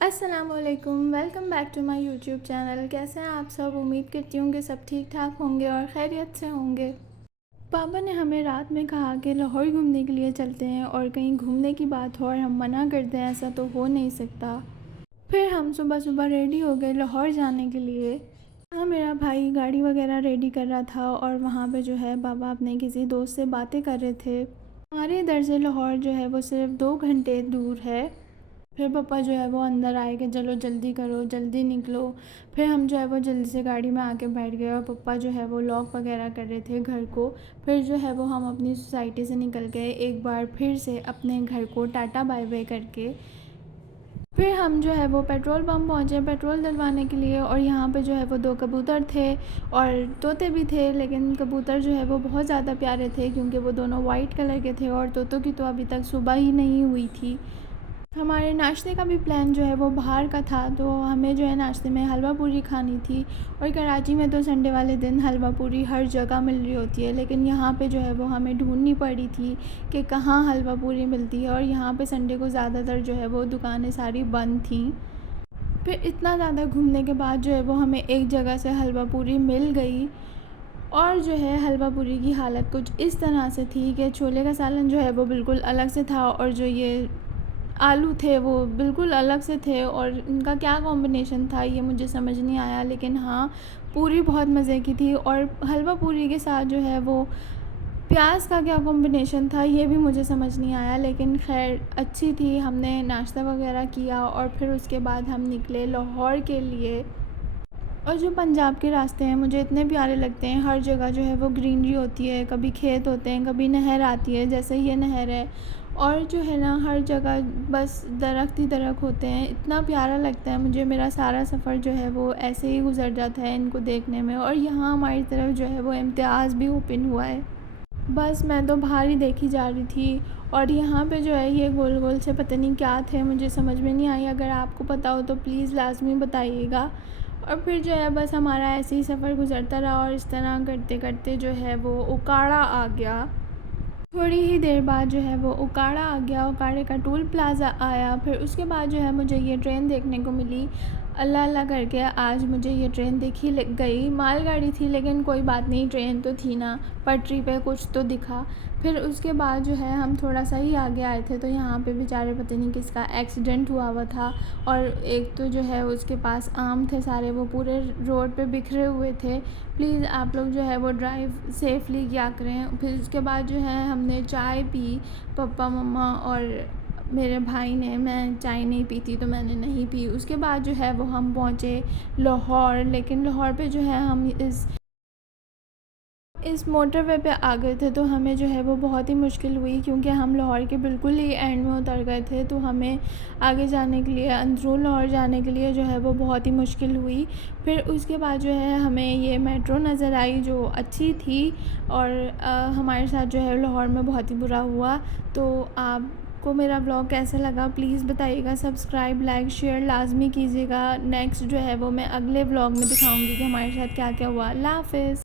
अस्सलामुअलैकुम, welcome back to my YouTube channel. कैसे हैं आप सब? उम्मीद करती हूँ कि सब ठीक ठाक होंगे और खैरियत से होंगे। पापा ने हमें रात में कहा कि लाहौर घूमने के लिए चलते हैं, और कहीं घूमने की बात हो और हम मना कर दें, ऐसा तो हो नहीं सकता। फिर हम सुबह सुबह रेडी हो गए लाहौर जाने के लिए। हाँ, मेरा भाई गाड़ी वगैरह रेडी कर रहा था और वहाँ पे जो है पापा अपने किसी दोस्त से बातें कर रहे थे। हमारे इधर से लाहौर जो है वो सिर्फ 2 घंटे दूर है। फिर पापा जो है वो अंदर आए कि चलो जल्दी करो, जल्दी निकलो। फिर हम जो है वो जल्दी से गाड़ी में आके बैठ गए और पापा जो है वो लॉक वगैरह कर रहे थे घर को। फिर जो है वो हम अपनी सोसाइटी से निकल गए एक बार फिर से अपने घर को टाटा बाय बाय करके। फिर हम जो है वो पेट्रोल पंप पहुँचे पेट्रोल डलवाने के लिए, और यहाँ पे जो है वो 2 कबूतर थे और तोते भी थे, लेकिन कबूतर जो है वो बहुत ज़्यादा प्यारे थे क्योंकि वो दोनों वाइट कलर के थे, और तोतों की तो अभी तक सुबह ही नहीं हुई थी। हमारे नाश्ते का भी प्लान जो है वो बाहर का था, तो हमें जो है नाश्ते में हलवा पूरी खानी थी। और कराची में तो संडे वाले दिन हलवा पूरी हर जगह मिल रही होती है, लेकिन यहाँ पे जो है वो हमें ढूंढनी पड़ी थी कि कहाँ हलवा पूरी मिलती है, और यहाँ पे संडे को ज़्यादातर जो है वो दुकानें सारी बंद थीं। फिर इतना ज़्यादा घूमने के बाद जो है वो हमें एक जगह से हलवा पूरी मिल गई। और जो है हलवा पूरी की हालत कुछ इस तरह से थी कि छोले का सालन जो है वो बिल्कुल अलग से था, और जो ये आलू थे वो बिल्कुल अलग से थे, और इनका क्या कॉम्बिनेशन था ये मुझे समझ नहीं आया। लेकिन हाँ, पूरी बहुत मज़े की थी, और हलवा पूरी के साथ जो है वो प्याज का क्या कॉम्बिनेशन था ये भी मुझे समझ नहीं आया। लेकिन खैर अच्छी थी। हमने नाश्ता वगैरह किया और फिर उसके बाद हम निकले लाहौर के लिए। और जो पंजाब के रास्ते हैं मुझे इतने प्यारे लगते हैं। हर जगह जो है वो ग्रीनरी होती है, कभी खेत होते हैं, कभी नहर आती है जैसे ये नहर है, और जो है ना हर जगह बस दरख्त ही दरख्त होते हैं। इतना प्यारा लगता है मुझे। मेरा सारा सफ़र जो है वो ऐसे ही गुजर जाता है इनको देखने में। और यहाँ हमारी तरफ जो है वो इम्तियाज़ भी ओपन हुआ है। बस मैं तो बाहर ही देखी जा रही थी, और यहाँ पे जो है ये गोल गोल से पता नहीं क्या थे, मुझे समझ में नहीं आई। अगर आपको पता हो तो प्लीज़ लाज़मी बताइएगा। और फिर जो है बस हमारा ऐसे ही सफ़र गुज़रता रहा, और इस तरह करते करते जो है वो उकाड़ा आ गया। थोड़ी ही देर बाद जो है वो उकाड़ा आ गया, उकाड़े का टोल प्लाज़ा आया। फिर उसके बाद जो है मुझे ये ट्रेन देखने को मिली। अल्लाह अल्लाह करके आज मुझे ये ट्रेन देखी गई। मालगाड़ी थी लेकिन कोई बात नहीं, ट्रेन तो थी ना, पटरी पे कुछ तो दिखा। फिर उसके बाद जो है हम थोड़ा सा ही आगे आए थे, तो यहाँ पे बेचारे पता नहीं किसका एक्सीडेंट हुआ था। और एक तो जो है उसके पास आम थे सारे, वो पूरे रोड पे बिखरे हुए थे। प्लीज़ आप लोग जो है वो ड्राइव सेफ़ली किया करें। फिर उसके बाद जो है हमने चाय पी, पापा मम्मा और मेरे भाई ने। मैं चाय नहीं पीती तो मैंने नहीं पी। उसके बाद जो है वो हम पहुँचे लाहौर। लेकिन लाहौर पे जो है हम इस मोटरवे पे आ गए थे, तो हमें जो है वो बहुत ही मुश्किल हुई क्योंकि हम लाहौर के बिल्कुल ही एंड में उतर गए थे। तो हमें आगे जाने के लिए, अंदरून लाहौर जाने के लिए जो है वो बहुत ही मुश्किल हुई। फिर उसके बाद जो है हमें ये मेट्रो नज़र आई जो अच्छी थी, और हमारे साथ जो है लाहौर में बहुत ही बुरा हुआ। तो आपको मेरा ब्लॉग कैसा लगा प्लीज़ बताइएगा। सब्सक्राइब, लाइक, शेयर लाजमी कीजिएगा। नेक्स्ट जो है वो मैं अगले ब्लॉग में दिखाऊंगी कि हमारे साथ क्या क्या हुआ। अल्लाह हाफ़िज़।